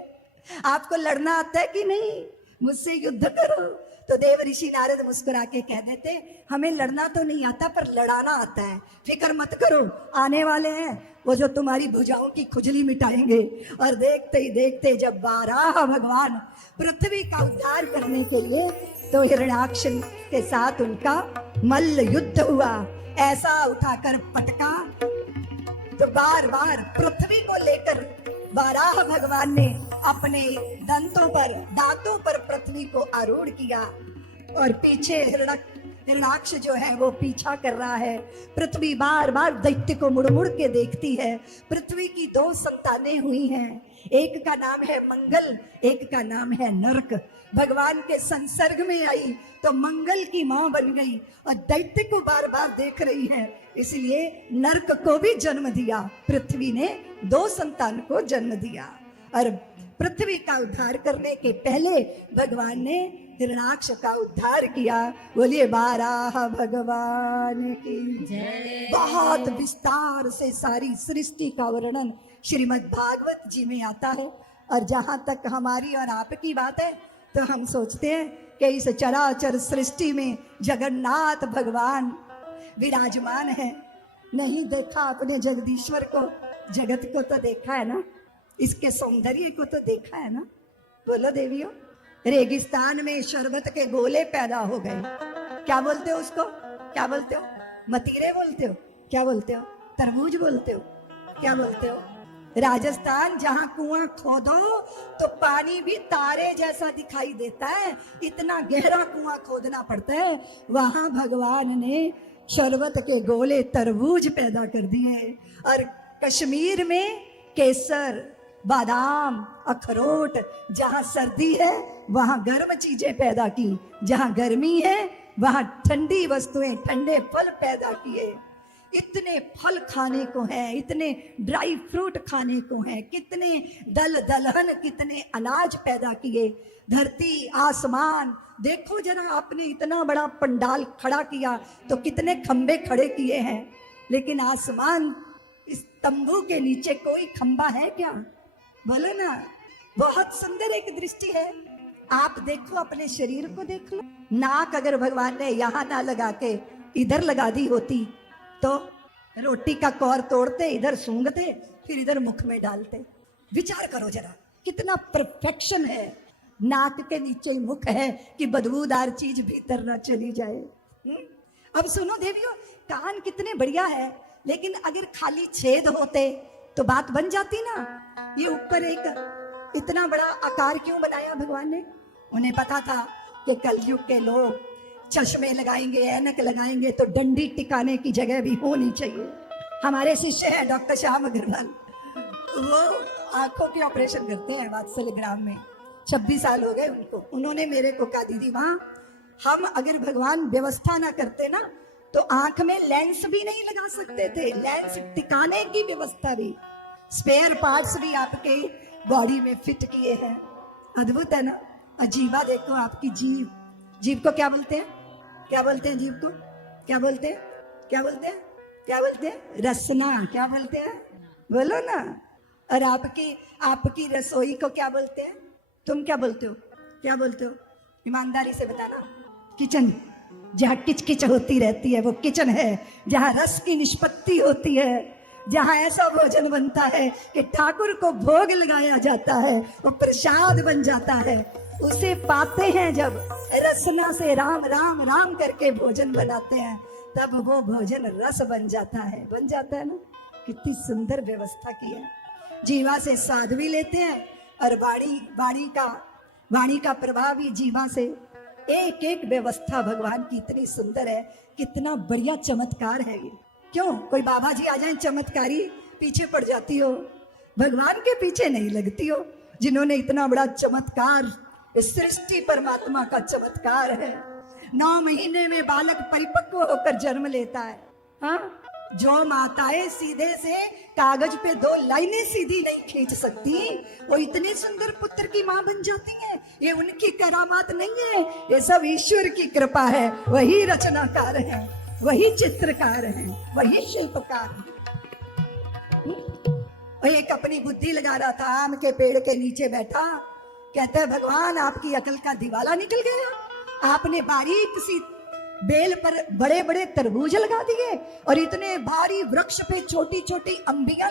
आपको लड़ना आता है कि नहीं, मुझसे युद्ध करो। तो देव ऋषि नारद मुस्कुरा के कह देते, हमें लड़ना तो नहीं आता पर लड़ाना आता है, फिक्र मत करो, आने वाले हैं वो जो तुम्हारी भुजाओं की खुजली मिटाएंगे। और देखते ही देखते जब बारह भगवान पृथ्वी का उद्धार करने के लिए, तो हिरण्याक्ष के साथ उनका मल्ल युद्ध हुआ, ऐसा उठाकर पटका तो बार बार पृथ्वी को लेकर बारह भगवान ने अपने दांतों पर पृथ्वी को आरूढ़ किया और पीछे हिरणाक्ष जो है वो पीछा कर रहा है। पृथ्वी बार बार दैत्य को मुड़ मुड़ के देखती है। पृथ्वी की दो संतानें हुई हैं, एक का नाम है मंगल, एक का नाम है नरक। भगवान के संसर्ग में आई तो मंगल की मां बन गई और दैत्य को बार बार देख रही है, इसलिए नरक को भी जन्म दिया। पृथ्वी ने दो संतान को जन्म दिया और पृथ्वी का उद्धार करने के पहले भगवान ने हिरणाक्ष का उद्धार किया। बोलिए बारह भगवान की जय। बहुत विस्तार से सारी सृष्टि का वर्णन श्रीमद् भागवत जी में आता है। और जहां तक हमारी और आपकी बात है तो हम सोचते हैं कि इस चराचर सृष्टि में जगन्नाथ भगवान विराजमान है। नहीं देखा अपने जगदीश्वर को, जगत को तो देखा है ना, इसके सौंदर्य को तो देखा है ना। बोलो देवियों, रेगिस्तान में शरबत के गोले पैदा हो गए, क्या बोलते हो उसको, क्या बोलते हो, मतीरे बोलते हो, क्या बोलते हो, तरबूज बोलते हो, क्या बोलते हो। राजस्थान जहां कुआं खोदो तो पानी भी तारे जैसा दिखाई देता है, इतना गहरा कुआं खोदना पड़ता है। वहां भगवान ने शरबत के गोले तरबूज पैदा कर दिए। और कश्मीर में केसर, बादाम, अखरोट, जहां सर्दी है वहां गर्म चीजें पैदा की, जहां गर्मी है वहां ठंडी वस्तुएं, ठंडे फल पैदा किए। इतने फल खाने को है, इतने ड्राई फ्रूट खाने को है, कितने दलहन, कितने अनाज पैदा किए। धरती, आसमान देखो जरा, आपने इतना बड़ा पंडाल खड़ा किया तो कितने खंबे खड़े किए हैं, लेकिन आसमान, इस तंबू के नीचे कोई खंबा है क्या, बोलो ना। बहुत सुंदर एक दृष्टि है। आप देखो, अपने शरीर को देख लो। नाक अगर भगवान ने यहाँ ना लगा के इधर लगा दी होती तो रोटी का कौर तोड़ते, इधर सूंघते, फिर इधर मुख में डालते। विचार करो जरा, कितना परफेक्शन है। नाक के नीचे मुख है कि बदबूदार चीज भीतर ना चली जाए। अब सुनो देवियों, कान कितने बढ़िया है, लेकिन अगर खाली छेद होते तो बात बन जाती ना। ये ऊपर एक इतना बड़ा आकार क्यों बनाया भगवान ने? उन्हें पता था कि कलयुग के लोग चश्मे लगाएंगे, ऐनक लगाएंगे तो डंडी टिकाने की जगह भी होनी चाहिए। हमारे शिष्य है डॉक्टर श्याम अग्रवाल, वो आंखों के ऑपरेशन करते हैं वात्सल्य ग्राम में। 26 साल हो गए उनको। उन्होंने मेरे को कहा, दीदी वहां हम अगर भगवान व्यवस्था ना करते ना तो आंख में लेंस भी नहीं लगा सकते थे, लेंस टिकाने की व्यवस्था भी, स्पेयर पार्ट्स भी आपके बॉडी में फिट किए हैं। अद्भुत है ना। अजीबा देखो, आपकी जीभ, जीभ को क्या बोलते हैं, क्या बोलते हैं जीभ को, क्या बोलते हैं, क्या बोलते हैं, क्या बोलते हैं, रसना, क्या बोलते हैं, बोलो ना। और आपकी रसोई को क्या बोलते हैं, तुम क्या बोलते हो, क्या बोलते हो, ईमानदारी से बताना। किचन, जहाँ किचकिच होती रहती है वो किचन है। जहाँ रस की निष्पत्ति होती है, जहाँ ऐसा भोजन बनता है कि ठाकुर को भोग लगाया जाता है, वो प्रसाद बन जाता है, उसे पाते हैं जब रसना से राम राम राम करके भोजन बनाते हैं, तब वो भोजन रस बन जाता है। बन जाता है ना। कितनी सुंदर व्यवस्था की है। जीवा से स्वाद भी लेते हैं और वाणी का प्रभाव भी जीवा से। एक एक व्यवस्था भगवान की इतनी सुंदर है, कितना बढ़िया चमत्कार है ये। क्यों कोई बाबा जी आ जाए चमत्कारी, पीछे पड़ जाती हो, भगवान के पीछे नहीं लगती हो, जिन्होंने इतना बड़ा चमत्कार, सृष्टि परमात्मा का चमत्कार है। 9 महीने में बालक परिपक्व होकर जन्म लेता है। हाँ, जो माताएं सीधे से कागज पे 2 लाइनें सीधी नहीं खींच सकती, वो इतने सुंदर पुत्र की मां बन जाती हैं। ये उनकी करामात नहीं है, ये सब ईश्वर की कृपा है। वही रचनाकार है, वही चित्रकार है, वही शिल्पकार है। एक अपनी बुद्धि लगा रहा था, आम के पेड़ के नीचे बैठा, कहता है भगवान आपकी अकल का दिवाला निकल गया। आपने बारीक सी बेल पर बड़े बड़े तरबूज लगा दिए और इतने भारी वृक्ष पे छोटी छोटी अंबियां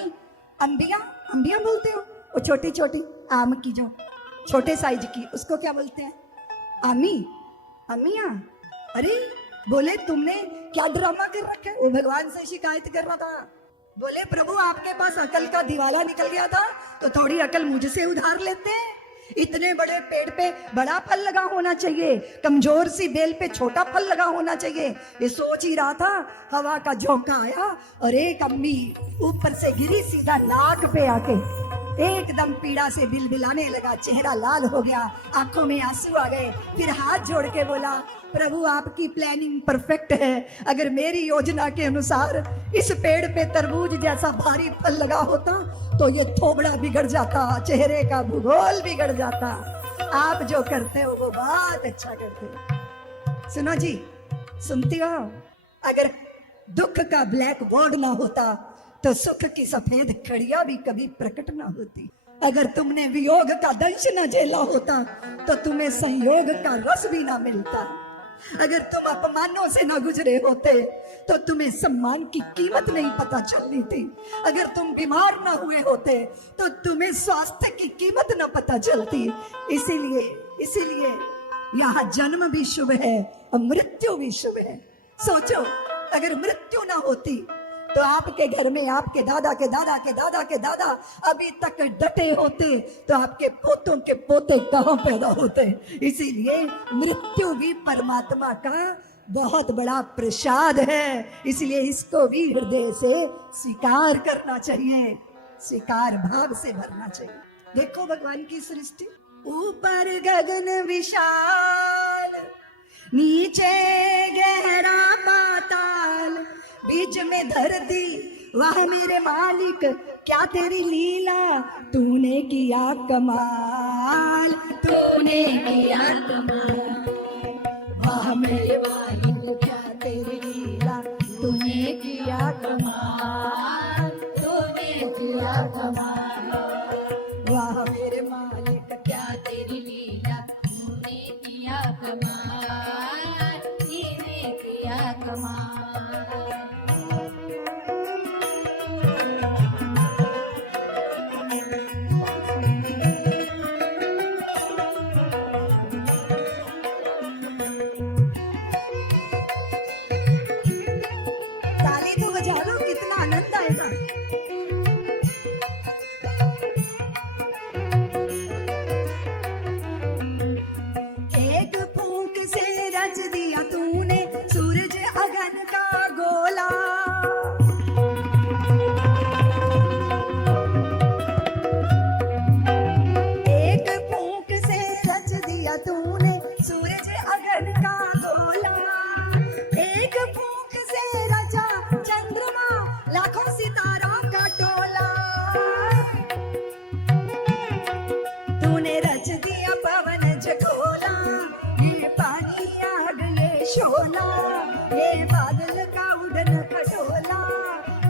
बोलते हो, वो छोटी छोटी आम की जो छोटे साइज की, उसको क्या बोलते हैं? अमिया। अरे बोले तुमने क्या ड्रामा कर रखा है? वो भगवान से शिकायत कर रहा था। बोले प्रभु आपके पास अकल का दिवाला निकल गया था तो थोड़ी अकल मुझसे उधार लेते हैं। इतने बड़े पेड़ पे बड़ा फल लगा होना चाहिए, कमजोर सी बेल पे छोटा फल लगा होना चाहिए। ये सोच ही रहा था, हवा का झोंका आया और एक अम्मी ऊपर से गिरी, सीधा नाक पे आके एकदम पीड़ा से बिलबिलाने लगा, चेहरा लाल हो गया, आंखों में आंसू आ गए। फिर हाथ जोड़ के बोला प्रभु आपकी प्लानिंग परफेक्ट है, अगर मेरी योजना के अनुसार इस पेड़ पे तरबूज जैसा भारी फल लगा होता तो ये थोबड़ा बिगड़ जाता, चेहरे का भूगोल बिगड़ जाता। आप जो करते हो वो बहुत अच्छा करते हो। सुनो जी, सुनती हो? अगर दुख का ब्लैक बोर्ड ना होता तो सुख की सफेद खड़िया भी कभी प्रकट ना होती। अगर तुमने वियोग का दंश न झेला होता तो तुम्हें संयोग का रस भी ना मिलता। अगर तुम अपमानों से न गुजरे होते तो तुम्हें सम्मान की कीमत नहीं पता चलनी थी। अगर तुम बीमार न हुए होते तो तुम्हें स्वास्थ्य की कीमत न पता चलती। इसीलिए यहाँ जन्म भी शुभ है और मृत्यु भी शुभ है। सोचो, अगर मृत्यु ना होती तो आपके घर में आपके दादा के दादा के दादा के दादा अभी तक डटे होते तो आपके पोतों के पोते कहाँ पैदा होते। इसीलिए मृत्यु भी परमात्मा का बहुत बड़ा प्रसाद है, इसलिए इसको भी हृदय से स्वीकार करना चाहिए, स्वीकार भाव से भरना चाहिए। देखो भगवान की सृष्टि, ऊपर गगन विशाल, नीचे गहरा पाताल, बीच में धरती, वाह मेरे मालिक क्या तेरी लीला, तूने किया कमाल, तूने किया कमाल, वाह मेरे मालिक क्या तेरी लीला, तूने किया कमाल, तूने किया कमाल, वाह मेरे मालिक क्या तेरी लीला, तूने किया कमाल, तूने किया कमाल।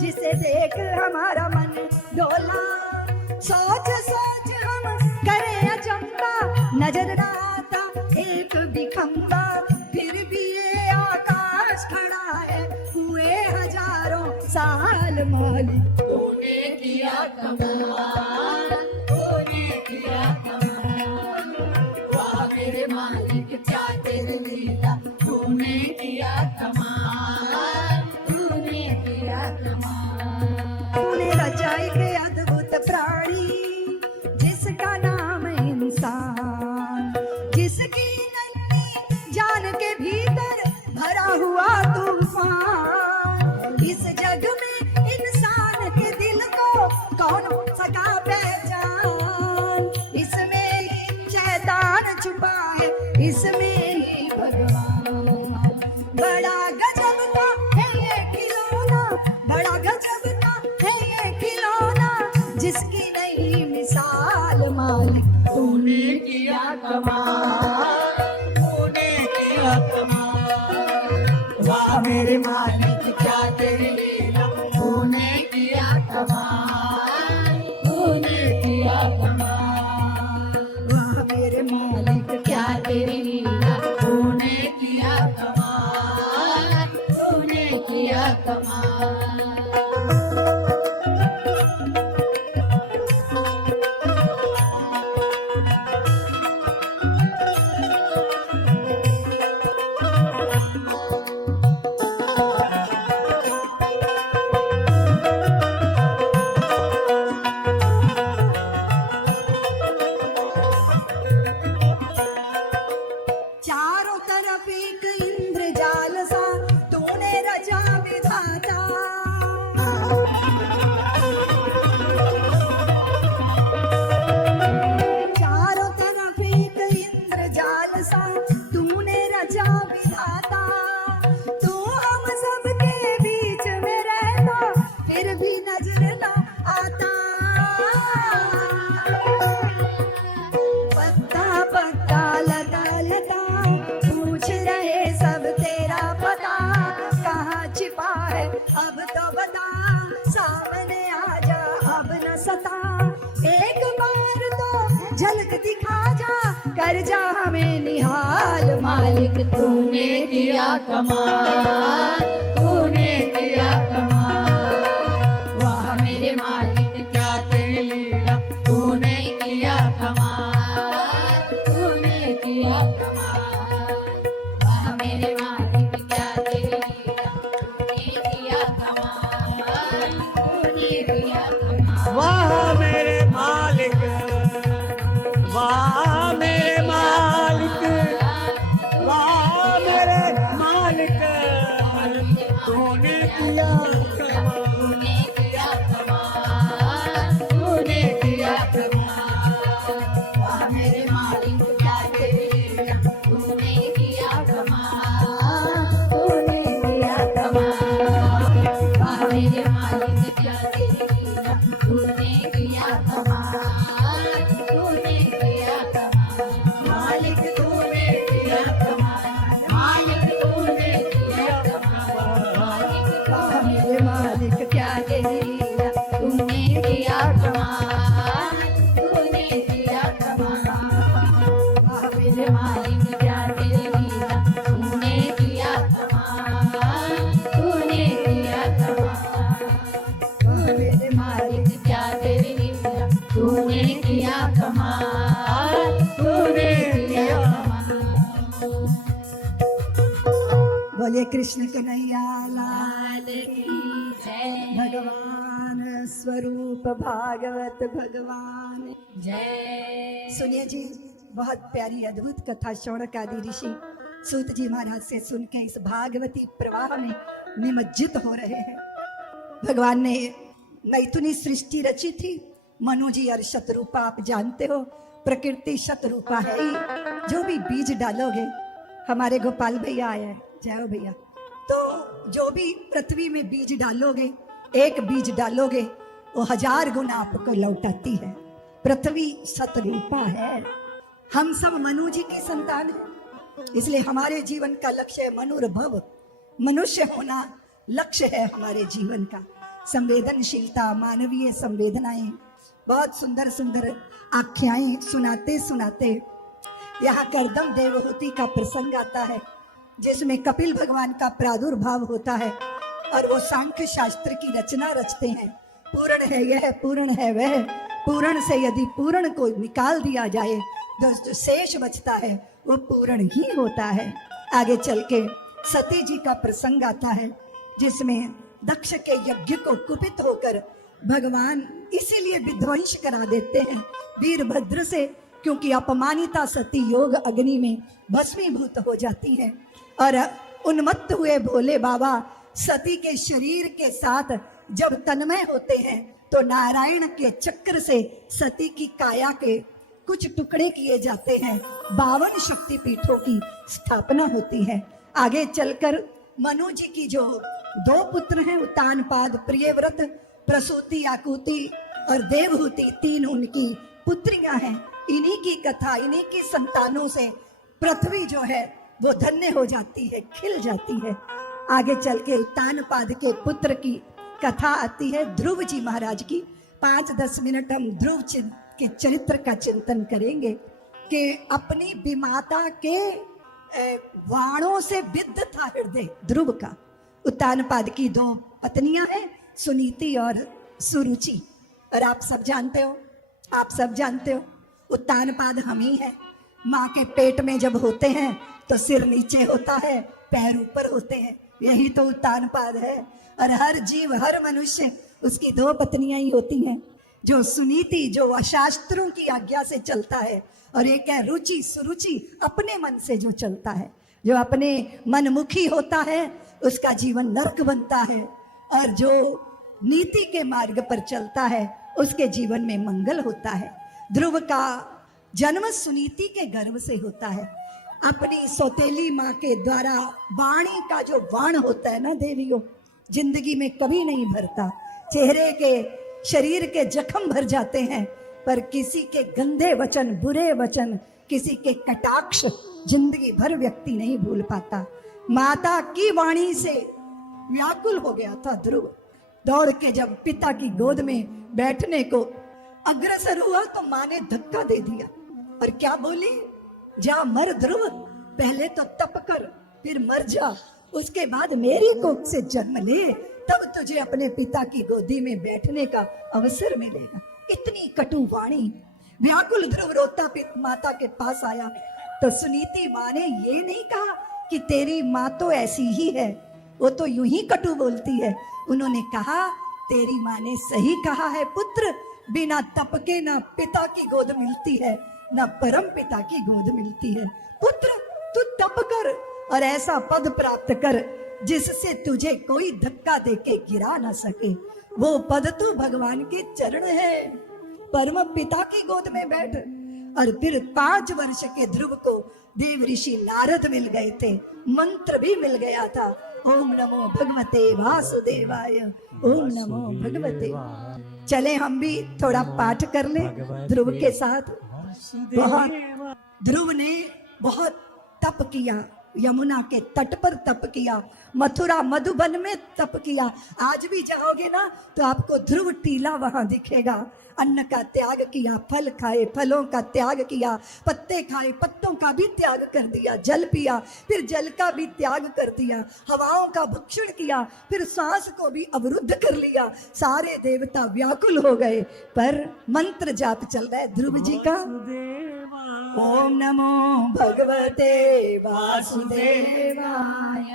जिसे देख हमारा मन डोला, सोच सोच हम करे अचंबा, नजर ना आता एक भी खंबा, फिर भी ये आकाश खड़ा है, हुए हजारों साल मालिक तूने किया कमाल, तूने किया कमाल, वाह मेरे मालिक क्या तेरी लीला, तूने किया कमाल, तूने किया कमाल। तूने रचाई के अद्भुत प्राणी जिसका नाम इंसान, जिसकी नन्ही जान के भीतर भरा हुआ तूफान, इस जग में इंसान के दिल को कौन सका पहचान, इसमें ही शैतान छुपा है, इसमें ही भगवान, बड़ा गजब का है ये खिलौना, बड़ा मेरे मालिक क्या तेरी लीला तूने किया कमाल तूने किया कमाल वाह मेरे मालिक क्या तेरी लीला तूने किया कमाल तूने किया कमाल चारों तरफ एक इंद्रजाल सा तूने रचा विधाता चारों तरफ एक इंद्रजाल सा तूने रचा विधाता तू हम सबके बीच में रहता फिर भी नजर न आता पत्ता पत्ता लता लता पूछ रहे सब तेरा पता कहाँ छिपा है अब तो बता सामने आ जा अब न सता एक बार तो झलक दिखा जा कर जा हमें निहाल मालिक तूने किया कमाल तूने किया कमाल वाह मेरे मालिक क्या तेरी लीला तूने किया कमाल तूने किया कमाल वाह मेरे मालिक क्या तेरी लीला तूने किया कमाल तूने किया कमाल वाह मेरे मालिक वाह मेरे मालिक वाह मेरे मालिक तूने किया कमाल तूने किया कमाल तूने किया कमाल वाह मेरे मालिक क्या तेरी लीला तूने किया कमाल तूने किया कमाल वाह मेरे मालिक क्या तेरी लीला तूने किया कमाल तूने किया कमाल मालिक तूने किया कमाल मालिक तूने किया कमाल मालिक वाह मेरे मालिक क्या तेरी लीला तूने किया कमाल तूने किया कमाल वाह मेरे मालिक क्या तेरी लीला तूने किया कमाल तूने किया कमाल मेरे मालिक क्या तेरी लीला तूने किया कमाल तूने किया कमाल बोले कृष्ण कन्हैया लाल की जय भगवान स्वरूप भागवत भगवान जय सुनिए जी बहुत प्यारी अद्भुत कथा शौनक आदि ऋषि सूत जी महाराज से सुन के इस भागवती प्रवाह में निमज्जित हो रहे हैं। भगवान ने मैथुनी सृष्टि रची थी। मनु जी और शतरूपा आप जानते हो, प्रकृति शतरूपा है ही। जो भी बीज डालोगे, हमारे गोपाल भैया आए हैं, जय हो भैया, तो जो भी पृथ्वी में बीज डालोगे, एक बीज डालोगे वो 1000 गुना आपको लौटाती है। पृथ्वी शतरूपा है। हम सब मनु जी की संतान हैं, इसलिए हमारे जीवन का लक्ष्य है मनुर्भव, मनुष्य होना लक्ष्य है हमारे जीवन का। संवेदनशीलता, मानवीय संवेदनाएं, बहुत सुंदर सुंदर आख्याएं सुनाते सुनाते यहाँ करदम देवहूति का प्रसंग आता है, जिसमें कपिल भगवान का प्रादुर्भाव होता है और वो सांख्य शास्त्र की रचना रचते हैं। पूर्ण है यह, पूर्ण है वह, पूर्ण से यदि पूर्ण को निकाल दिया जाए तो जो शेष बचता है वो पूर्ण ही होता है। आगे चल के सती जी का प्रसंग आता है, जिसमें दक्ष के यज्ञ को कुपित होकर भगवान इसीलिए विध्वंस करा देते हैं वीरभद्र से, क्योंकि अपमानिता सती योग अग्नि में भस्मीभूत हो जाती है। और उन्मत्त हुए भोले बाबा सती के शरीर के साथ जब तन्मय होते हैं तो नारायण के चक्र से सती की काया के कुछ टुकड़े किए जाते हैं। 52 शक्तिपीठों की स्थापना होती है। आगे चलकर मनु जी की जो 2 पुत्र हैं, उत्तानपाद, प्रियव्रत, प्रसूति, आकुति और देवहूति, 3 उनकी पुत्रियां हैं। इन्हीं की कथा, इन्हीं की संतानों से पृथ्वी जो है वो धन्य हो जाती है, खिल जाती है। आगे चल के उत्तानपाद के पुत्र की कथा आती है, ध्रुव जी महाराज की। 5-10 मिनट हम ध्रुव के चरित्र का चिंतन करेंगे कि अपनी विमाता के वाणों से विद्ध था हृदय ध्रुव का। उत्तानपाद की 2 पत्नियां हैं, सुनीति और सुरुचि, और आप सब जानते हो उत्तानपाद हम ही है। माँ के पेट में जब होते हैं तो सिर नीचे होता है, पैर ऊपर होते हैं, यही तो उत्तानपाद है। और हर जीव, हर मनुष्य, उसकी 2 पत्नियां ही होती हैं। जो सुनीति, जो शास्त्रों की आज्ञा से चलता है, और एक है रुचि, सुरुचि, अपने मन से जो चलता है। जो अपने मनमुखी होता है उसका जीवन नरक बनता है, और जो नीति के मार्ग पर चलता है उसके जीवन में मंगल होता है। ध्रुव का जन्म सुनीति के गर्भ से होता है। अपनी सौतेली माँ के द्वारा वाणी का जो वाण होता है ना देवियों, जिंदगी में कभी नहीं भरता। चेहरे के, शरीर के जख्म भर जाते हैं, पर किसी के गंदे वचन, बुरे वचन, किसी के कटाक्ष जिंदगी भर व्यक्ति नहीं भूल पाता। माता की वाणी से व्याकुल हो गया था ध्रुव। दौड़ के जब पिता की गोद में बैठने को अग्रसर हुआ तो माँ ने धक्का दे दिया, और क्या बोली, जा मर ध्रुव, पहले तो तप कर, फिर मर जा, उसके बाद मेरी कोख से जन्म ले, तब तुझे अपने पिता की गोदी में बैठने का अवसर मिलेगा। इतनी कटु वाणी। व्याकुल ध्रुव रोता माता के पास आया तो सुनीति माँ ने ये नहीं कहा कि तेरी माँ तो ऐसी ही है, वो तो यूं ही कटु बोलती है। उन्होंने कहा, तेरी माँ ने सही कहा है पुत्र, बिना तप के ना पिता की गोद मिलती है, ना परम पिता की गोद मिलती है। पुत्र, तू तप कर और ऐसा पद प्राप्त कर जिससे तुझे कोई धक्का देके गिरा ना सके। वो पद तो भगवान के चरण है। परम पिता की गोद में बैठ। और फिर 5 वर्ष के ध्रुव को देव ऋषि नारद मिल गए थे, मंत्र भी मिल गया था, ओम नमो भगवते वासुदेवाय, ओम नमो भगवते। चले हम भी थोड़ा पाठ कर ले ध्रुव के साथ। ध्रुव ने बहुत तप किया, यमुना के तट पर तप किया, मथुरा मधुबन में तप किया। आज भी जाओगे ना तो आपको ध्रुव टीला वहां दिखेगा। अन्न का त्याग किया, फल खाए, फलों का त्याग किया, पत्ते खाए, पत्तों का भी त्याग कर दिया, जल पिया, फिर जल का भी त्याग कर दिया, हवाओं का भक्षण किया, फिर सांस को भी अवरुद्ध कर लिया। सारे देवता व्याकुल हो गए, पर मंत्र जाप चल रहा है ध्रुव जी का। ओम नमो भगवते वासुदेवाय,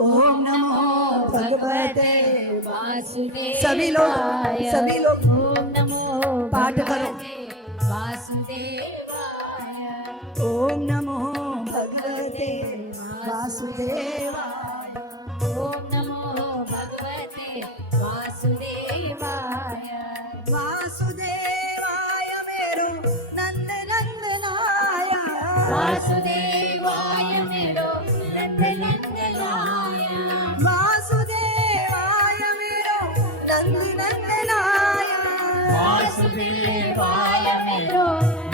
ओम नमो भगवते वासुदेवाय। सभी लोग ओम नमो पाठ करो। वासुदेवाय, ओम नमो भगवते वासुदेवाय, ओम नमो भगवते वासुदेवाय। वासुदेवाय मेरो नंद नंदनाय, वासुदेवाय मेरो नंद नंदनाय, वासुदेवाय मेरो नंद नंदनाय, वासुदेवाय मेरो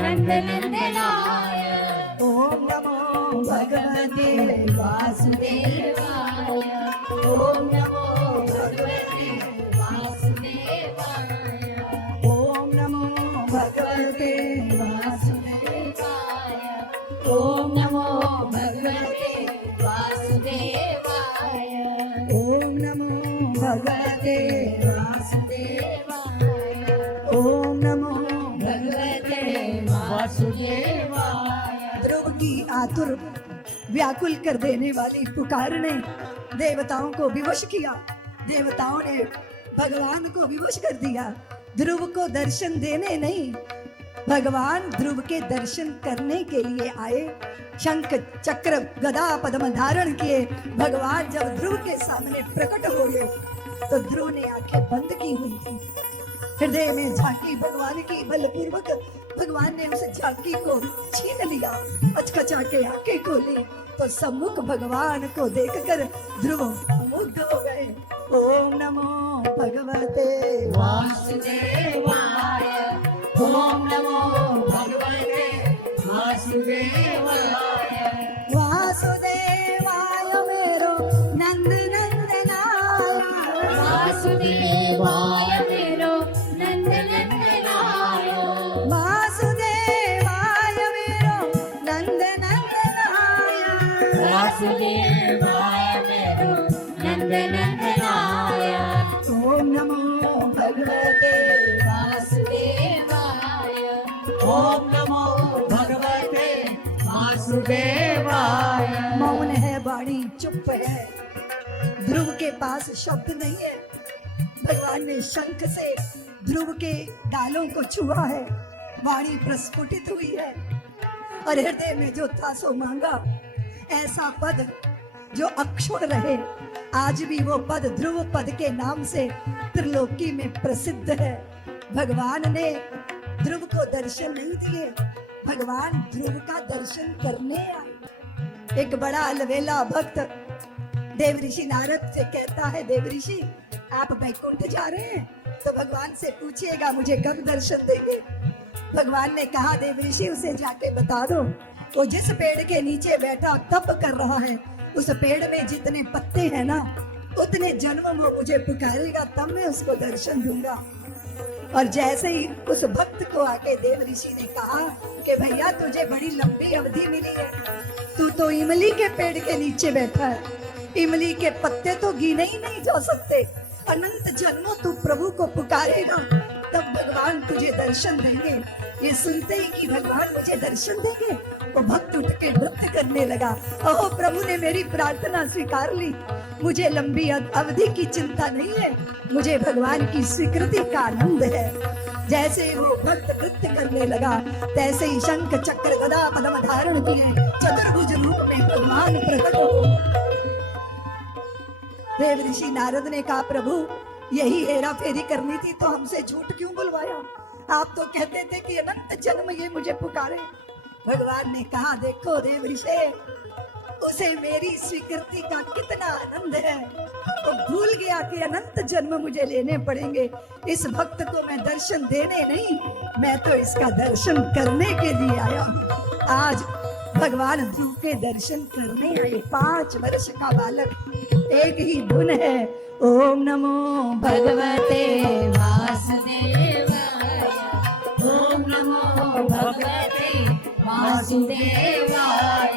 नंद नंदनाय। ओम नमो भगवते वासुदेवाय, ओम नमो भगवते वासुदेवाय, ओम नमो भगवते वासुदेवाय, ओम नमो भगवते वासुदेवाय, ओम नमो भगवते वासुदेवाय, ओम नमो भगवते वासुदेवाय। ध्रुव की आतुर व्याकुल कर देने वाली पुकार ने देवताओं को विवश किया। देवताओं ने भगवान को विवश कर दिया। ध्रुव को दर्शन देने नहीं, भगवान ध्रुव के दर्शन करने के लिए आए। शंख चक्र गदा पद्म धारण किए। भगवान जब ध्रुव के सामने प्रकट हो गए तो ध्रुव ने आंखें बंद की हुई थी। हृदय में झांकी भगवान की, बलपूर्वक भगवान ने उस झांकी को छीन लिया। अचकचा के आंखें खोली तो सम्मुख भगवान को देखकर ध्रुव मुग्ध हो गए। ओम नमो भगवते वासुदेवाय, ओम नमो भगवते वासुदेवाय, वासुदेवाय मेरो नंद वासुदेवाय मेरो नंद नंदनाय ओम नमो भगवते वासुदेवाय ओम नमो भगवते वासुदेवाय। मौन है वाणी, चुप है। ध्रुव के पास शब्द नहीं है। भगवान ने शंख से ध्रुव के गालों को छुआ है, वाणी प्रस्फुटित हुई है और हृदय में जो था सो मांगा। ऐसा पद जो अक्षुण रहे, आज भी वो पद ध्रुव पद के नाम से त्रिलोकी में प्रसिद्ध है। भगवान ने ध्रुव को दर्शन नहीं दिए, भगवान ध्रुव का दर्शन करने आए। एक बड़ा अलवेला भक्त देव ऋषि नारद से कहता है, देव ऋषि आप वैकुंठ जा रहे हैं तो भगवान से पूछिएगा मुझे कब दर्शन देंगे। भगवान ने कहा, देव ऋषि उसे जाके बता दो, वो जिस पेड़ के नीचे बैठा तप कर रहा है, उस पेड़ में जितने पत्ते हैं ना, उतने जन्म वो मुझे पुकारेगा, तब मैं उसको दर्शन दूंगा। और जैसे ही उस भक्त को आके देव ऋषि ने कहा कि भैया तुझे बड़ी लंबी अवधि मिली है, तू तो इमली के पेड़ के नीचे बैठा है, इमली के पत्ते तो गिने ही नहीं जा सकते, अनंत जन्मों तू प्रभु को पुकारेगा तब भगवान तुझे दर्शन देंगे। ये सुनते ही कि भगवान मुझे दर्शन देंगे, वो भक्त उठ के नृत्य करने लगा। ओह प्रभु ने मेरी प्रार्थना स्वीकार ली, मुझे लंबी अवधि की चिंता नहीं है, मुझे भगवान की स्वीकृति का आनंद है। जैसे वो भक्त नृत्य करने लगा, तैसे ही शंख चक्र गदा पद्म धारण किए चतुर्भुज रूप में भगवान प्रकट हो। देव ऋषि नारद ने कहा, प्रभु यही हेरा फेरी करनी थी तो हमसे झूठ क्यों बुलवाया? आप तो कहते थे कि अनंत जन्म ये मुझे पुकारे। भगवान ने कहा, देखो देव ऋषि, उसे मेरी स्वीकृति का कितना आनंद है, वो भूल गया कि अनंत जन्म मुझे लेने पड़ेंगे। इस भक्त को मैं दर्शन देने नहीं, मैं तो इसका दर्शन करने के लिए आया हूँ। आज भगवान ध्रुव के दर्शन करने आए। 5 वर्ष का बालक, एक ही धुन है, ओम नमो भगवते वासुदेवाय ओम नमो भगवते वासुदेवाय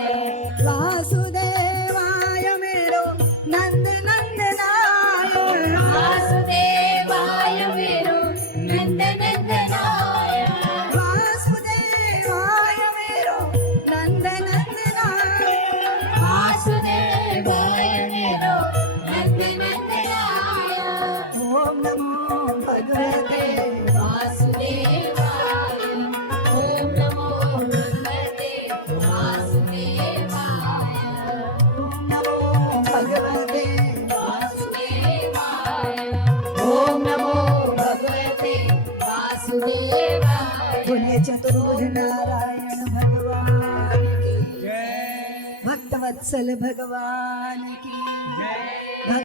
वासुदेवाय मेरो नंद नंदनाय वासुदेवाय मेरो नंद नंदनाय वासुदेवाय मेरो नंद नंदनाय वासुदेवाय मेरो नंद नंदनाय ओम नमो भगवते वासुदेवाय ओम नमो भगवते वासुदेवाय ओम नमो भगवते वासुदेवाय ओम नमो भगवते वासुदेवाय बोलिए चतुर्भुज नारायण भगवान की, जय भक्तवत्सल भगवान